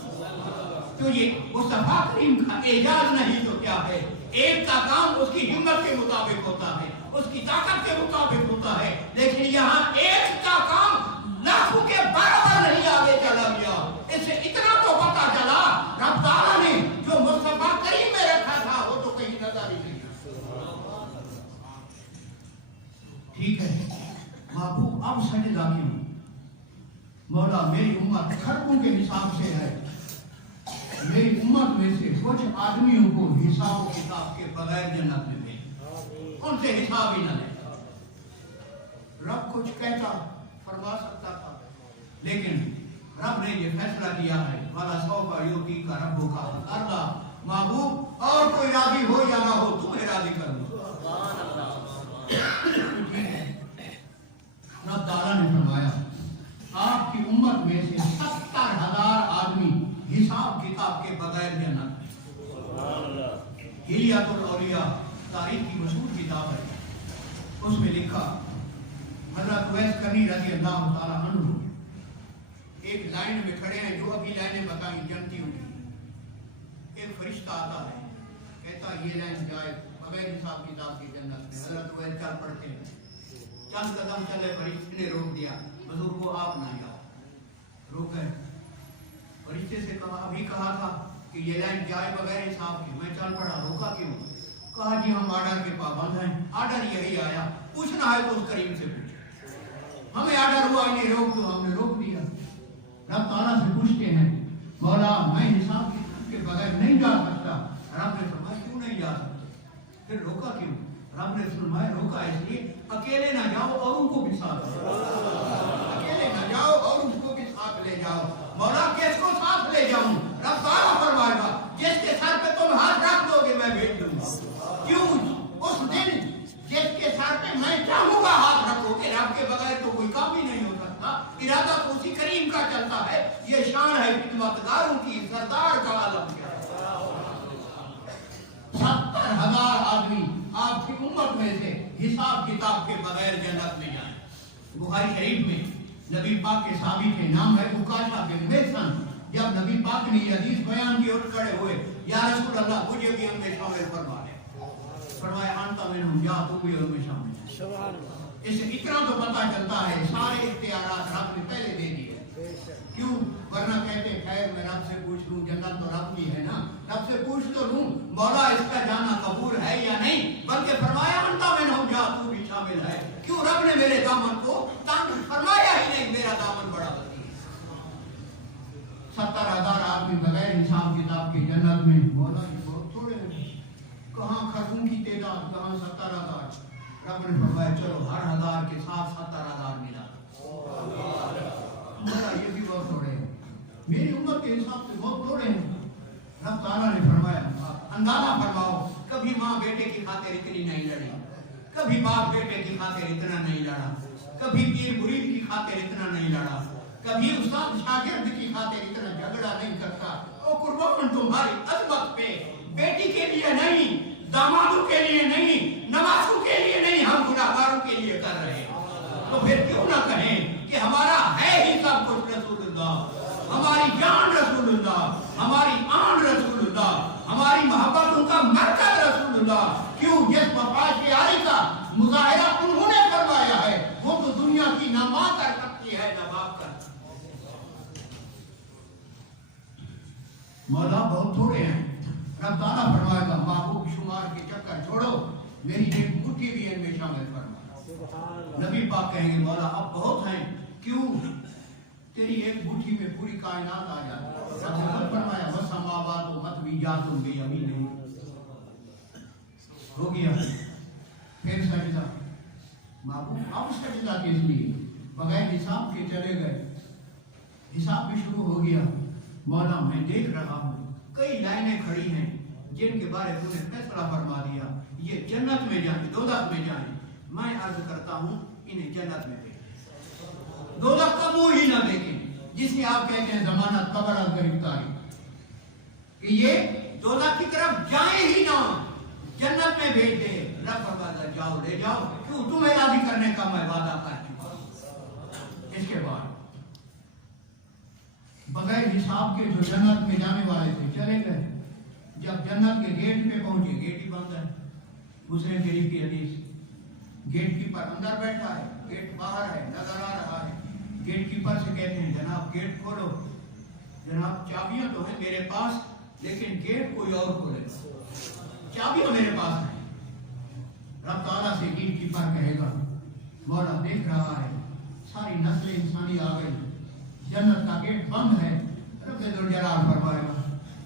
तो ये मुस्तफा करीम का एजाज नहीं तो क्या है? एक का काम उसकी हिम्मत के मुताबिक होता है, उसकी ताकत के मुताबिक होता है, लेकिन यहाँ एक का काम लाखों के बराबर नहीं आगे चला गया। इससे इतना तो पता चला रब ताला ने जो मुस्तफा करीम में रखा था वो तो कहीं नजर ही नहीं। ठीक है महबूब, अब सजदा क्यों? मौला मेरी उम्मत खरबों के हिसाब से है, मेरी उम्मत में से कुछ आदमियों को हिसाब किताब के बगैर जन्नत में भेज, उनसे हिसाब ही न ले। रब कुछ कहता फरमा सकता था, लेकिन रब ने ये फैसला किया है, वाला सौफा युती का रब्बु का अल्लाह। महबूब और कोई राजी हो या ना हो, तुम्हें राजी कर दो। रब ताला ने फरमाया आपकी उम्मत में से 70,000 आदमी हिसाब किताब के बगैर जन्नत। हिलियातुल औलिया तारीख की मशहूर किताब है, उसमें लिखा हज़रत उवैस करनी रज़ी अल्लाह ताला अन्हु एक लाइन में खड़े हैं, जो अभी लाइनें बताई जनती होंगी। एक फरिश्ता आता है, कहता ये लाइन जाए बगैर हिसाब किताब की जन्नत में। हज़रत उवैस चल पड़ते हैं, चंद कदम चले, फरिश्ते ने रोक दिया, हुजूर को आप ना जाओ। रोक गए, फरिश्ते से कहा अभी कहा था कि ये लाइन जाए बगैर हिसाब की, मैं चल पड़ा, रोका क्यों? कहा जी हम आर्डर के पाबंद हैं, आर्डर यही आया, पूछना है तो उस करीम से पूछो, हमें आर्डर हुआ नहीं रोक दो, हमने रोक दिया। रब ताला से पूछते हैं मौला मैं हिसाब के बगैर नहीं जा सकता। रब ने फरमाया क्यों नहीं जा सकते? फिर रोका क्यों? रब ने फरमाया रोका इसलिए अकेले ना जाओ और उनको भी साथ ले जाओ, अकेले ना जाओ और उनको भी साथ ले जाओ। मौला किसको साथ ले जाऊं? रब ताला फरमाएगा जिसके सर पे तुम हाथ रख दोगे मैं भेज दूंगा। क्यों? उस दिन जिसके सर पे मैं चाहूंगा हाथ रखोगे, रब के बगैर तो कोई काम ही नहीं हो सकता, इरादा तो उसी करीम का चलता है। ये शान है खिदमतगारों की, सरदार का आलम क्या है। 70,000 आदमी आपकी उम्मत में से हिसाब किताब के बगैर जन्नत में जाए। बुखारी शरीफ में नबी पाक के साहबी के नाम है उकाशा बिन मिहसन। जब नबी पाक ने ये हदीस बयान की और खड़े हुए, या रसूल अल्लाह मुझे भी उनमें शामिल फरमा दे। फरमाया अंता मिनहुम, या तू भी उनमें शामिल है। सुभान अल्लाह। इससे इतना तो पता चलता है सारे इख्तियारात रब ने पहले दे दिए। क्यों? वरना कहते खैर मैं रब से पूछ लूं, जन्नत तो रब की है ना, रब से पूछ तो लूं मौला इसका जाना कबूल है या नहीं, बल्कि फरमाया अंता मिनहुम, या तू भी शामिल है। क्यों रब ने मेरे दामन को तंग फरमाया ही नहीं, मेरा दामन बड़ा वसी है। 70,000 आदमी बगैर हिसाब किताब के जन्नत में, मौला जी बहुत थोड़े हैं। कहाँ खरगों की तादाद, कहाँ 70,000। रब ने फरमाया चलो हर 1000 के साथ 70,000 मिला। मौला ये भी बहुत थोड़े हैं, मेरी उम्मत के हिसाब से बहुत थोड़े हैं। रब ताला ने फरमाया अंदाजा फरमाओ, कभी माँ बेटे की खातिर इतनी नहीं लड़ी, कभी बाप बेटे की खातिर इतना नहीं लड़ा, कभी पीर मुरीद की खातिर इतना नहीं लड़ा, कभी उस्ताद शागिर्द की खातिर इतना झगड़ा नहीं करता। ओ कुर्बान तुम्हारी अजमत पे, बेटी के लिए नहीं, दामादों के लिए नहीं, नवासों के लिए नहीं, हम गुनाहगारों के लिए कर रहे हैं। तो फिर क्यों ना कहें कि हमारा है ही सब कुछ रसूलुल्लाह, हमारी जान रसूलुल्लाह, हमारी आन रसूलुल्लाह, हमारी मोहब्बतों का मरकज रसूलुल्लाह। क्यों? जिस वफादारी का मुजाहिरा उन्होंने फरमाया है, वो तो दुनिया की ना मां कर सकती है ना बाप कर। मौला बहुत थोड़े हैं। रब ताला फरमाएगा महबूब शुमार के चक्कर छोड़ो, मेरी एक मुट्ठी भी इनमें शामिल फरमा। नबी पाक कहेंगे मौला अब बहुत हैं, क्यों? तेरी एक मुट्ठी में पूरी कायनात आ जाती। रब ने फरमाया वसमावात व मतविजातुम बियमीनिही, हो गया। फिर सजदा, महबूब अब सजदा किस लिए? बगैर हिसाब के चले गए, हिसाब भी शुरू हो गया। मौला मैं देख रहा हूँ कई लाइनें खड़ी हैं जिनके बारे में तूने फैसला फरमा दिया, ये जन्नत में जाए दोज़ख में जाए। मैं अर्ज करता हूँ इन्हें जन्नत में देखें, दोज़ख का मुंह ही ना देखें, जिसे आप कहते हैं जमानत कब्र और गिरफ्तारी, कि ये दोज़ख की तरफ जाए ही ना, जन्नत में भेज दे। रब फरमाता जाओ ले जाओ, क्यों? तुम्हें राजी करने का मैं वादा कर चुका। इसके बाद बगैर हिसाब के जो जन्नत में जाने वाले थे चले गए। जब जन्नत के गेट पे पहुंचे, गेट ही बंद है। मुस्लिम शरीफ की हदीस, गेट कीपर अंदर बैठा है, गेट बाहर है, नजर आ रहा है। गेट कीपर से कहते हैं जनाब गेट खोलो। जनाब चाबियां तो हैं मेरे पास, लेकिन गेट कोई और खोलेगा, चाबियां मेरे पास है। रब ताला से गेट कीपर कहेगा मौला देख रहा है सारी नस्ल इंसानी आ गई, जन्नत का गेट बंद है। रब ने दुलजलाल फरमाएगा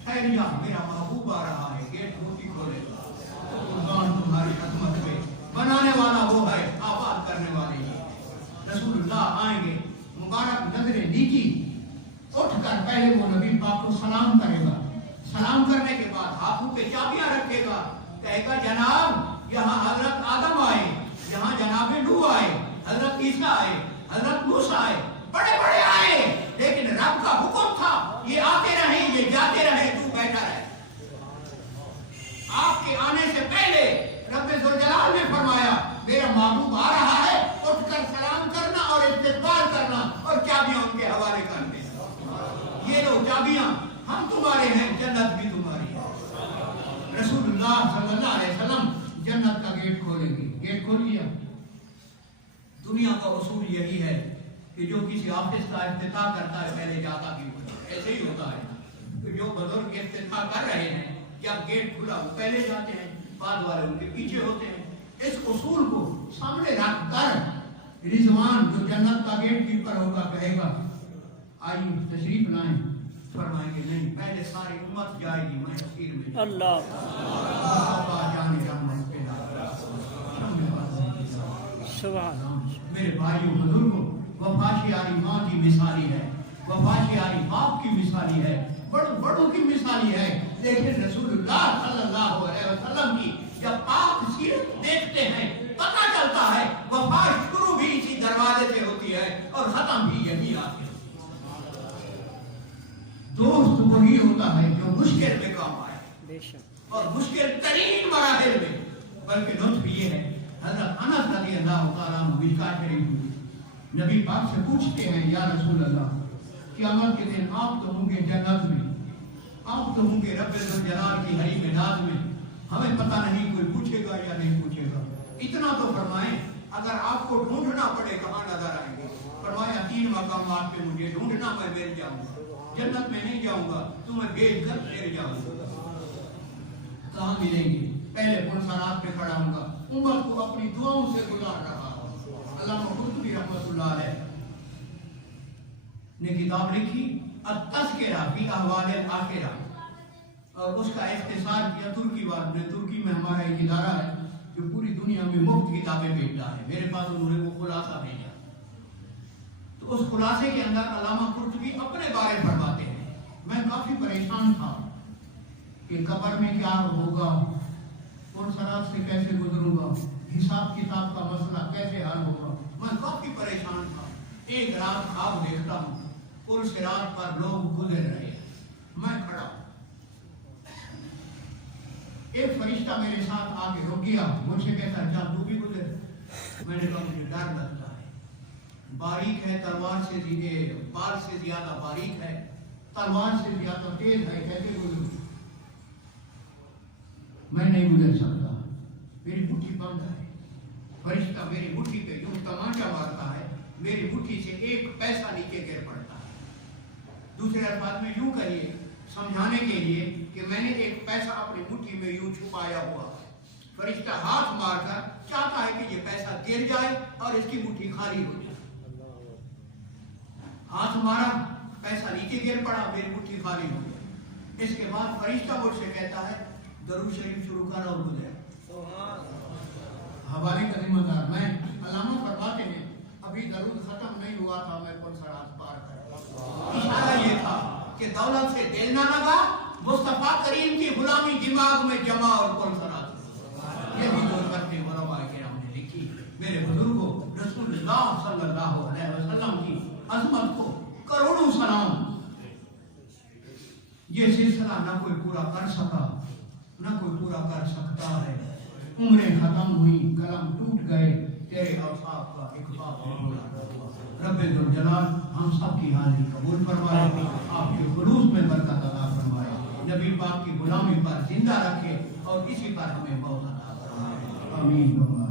ठहर जा, मेरा महबूब आ रहा है, गेट मोती खोलेगा। तो कुर्बान तुम्हारी अजमत पे, बनाने वाला वो है, आबाद करने वाले ही। रसूलुल्लाह आएंगे, मुबारक नजरे नीची, उठकर पहले वो नबी पाक को सलाम करेगा। सलाम करने के बाद हाथों पे चाबियां रखेगा, कहेगा जनाब यहाँ हजरत आदम आए, यहाँ जनाब नूह आए, हजरत ईसा आए, हजरत मूसा आए, बड़े बड़े आए, लेकिन रब का हुक्म था ये आते रहे, ये जाते रहे, तू बैठा रहे। आपके आने से पहले रब ने जुलजलाल ने फरमाया मेरा महबूब आ रहा है, उठकर सलाम करना और इस्तकबाल करना और चाबियां उनके हवाले कर देना। ये लो चाबियां, हम तुम्हारे हैं, जन्नत भी तुम्हारी है। रसूलुल्लाह सल्लल्लाहु अलैहि वसल्लम जन्नत का गेट खोलेंगे। गेट खोल लिया। दुनिया का उसूल यही है कि जो किसी ऑफिस का इफ्तिताह करता है पहले जाता भी होता है, ऐसे ही होता है। तो जो बुजुर्ग इफ्तिताह कर रहे हैं, जब गेट खुला वो पहले जाते हैं, बाद वाले उनके पीछे होते हैं। इस उसूल को सामने रखकर रिजवान जो जन्नत का गेट कीपर होगा कहेगा आइए तशरीफ लाएं। फरमाएंगे नहीं, पहले सारी उम्मत जाएगी, मैं अखीर में। अल्लाह मेरे भाइयों बुजुर्गों, वफाशियारी माँ की मिसाली है, वफाशियारी बाप की मिसाली है, बड़ों बड़ों की मिसाली है। लेकिन रसूलुल्लाह सल्लल्लाहु अलैहि वसल्लम की जब पाक सीरत देखते हैं पता चलता है वफा शुरू भी इसी दरवाजे से होती है और खत्म भी यही आती है। दोस्त वही होता है जो मुश्किल में काम आए और मुश्किल तरीन मराहिल में। बल्कि लुत्फ ये है, हज़रत अनस रज़ी अल्लाह तआला अन्हु मिशकात शरीफ में नबी पाक से पूछते हैं या रसूल अल्लाह, क़यामत के दिन आप तो होंगे जन्नत में, आप तो होंगे रब्बे ज़ुल जलाल की हरी मिनाज में, हमें पता नहीं कोई पूछेगा या नहीं पूछेगा। इतना तो फरमाएं अगर आपको ढूंढना पड़े कहाँ नजर आएंगे? फरमाया 3 मकामात पे मुझे ढूंढना, मैं मिल जाऊंगा, जन्नत में नहीं जाऊंगा, तुम्हें भेज कर फिर जाऊंगा। कहाँ मिलेंगे? पहले पुरसरात पे खड़ा हूँगा, उम्मत को अपनी दुआओं से गुजार रहा हूँ। علامہ قرطبی رحمۃ اللہ علیہ نے کتاب لکھی التذکرہ فی احوال الاخرہ، اور اس کا اختصار کیا ترکی والوں نے۔ ترکی میں ہمارا ایک ادارہ ہے جو پوری دنیا میں مفت کتابیں بھیجتا ہے، میرے پاس انہوں نے وہ خلاصہ بھیجا، تو اس خلاصے کے اندر علامہ قرطبی اپنے بارے فرماتے ہیں۔ میں کافی پریشان تھا کہ قبر میں کیا ہوگا، کون صراط سے کیسے گزروں گا، حساب کتاب کا مسئلہ کیسے حل ہوگا، میں کافی پریشان تھا۔ ایک رات خواب دیکھتا ہوں، پل صراط پر لوگ گزر رہے ہیں، میں کھڑا ہوں، ایک فرشتہ میرے ساتھ آگے رک گیا، مجھ سے کہتا ہے چل تو بھی گزر۔ میں نے کہا مجھے ڈر لگتا ہے، باریک ہے تلوار سے، بال سے زیادہ باریک ہے، تلوار سے زیادہ تیز ہے، کیسے گزروں؟ میں نہیں گزر سکتا، میری مٹھی بند ہے۔ فرشتہ میری مٹھی پہ یوں تمانچہ مارتا ہے، میری مٹھی سے ایک پیسہ نیچے گر پڑتا ہے۔ دوسرے الفاظ میں یوں کہیے سمجھانے کے لیے کہ میں نے ایک پیسہ اپنی مٹھی میں یوں چھپایا ہوا ہے، فرشتہ ہاتھ مار کر چاہتا ہے کہ یہ پیسہ گر جائے اور اس کی مٹھی خالی ہو جائے۔ ہاتھ مارا، پیسہ نیچے گر پڑا، میری مٹھی خالی ہو گئی۔ اس کے بعد فرشتہ مجھ سے کہتا ہے درود شریف شروع کر اور گزر۔ حوالے کا ذمہ دار میں۔ علامہ فرماتے ہیں ابھی درود ختم نہیں ہوا تھا، میں پل صراط پار کر۔ اشارہ یہ تھا کہ دولت سے دل نہ لگا، مصطفیٰ کریم کی غلامی دماغ میں جمع اور پل صراط۔ یہ بھی جو کرتے علماء کرام نے لکھی۔ میرے بزرگوں، رسول اللہ صلی اللہ علیہ وسلم کی عظمت کو کروڑوں سلام۔ یہ سلسلہ نہ کوئی پورا کر سکا، نہ کوئی پورا کر سکتا ہے۔ عمریں ختم ہوئی، قلم ٹوٹ گئے، تیرے اوصاف کا اقبال ہوا۔ رب ذوالجلال ہم سب کی حاضری قبول فرمائے، آپ کے خلوص میں برکت عطا فرمائے، نبی پاک کی غلامی پر زندہ رکھے اور اسی پر ہمیں موت عطا فرمائے۔ آمین۔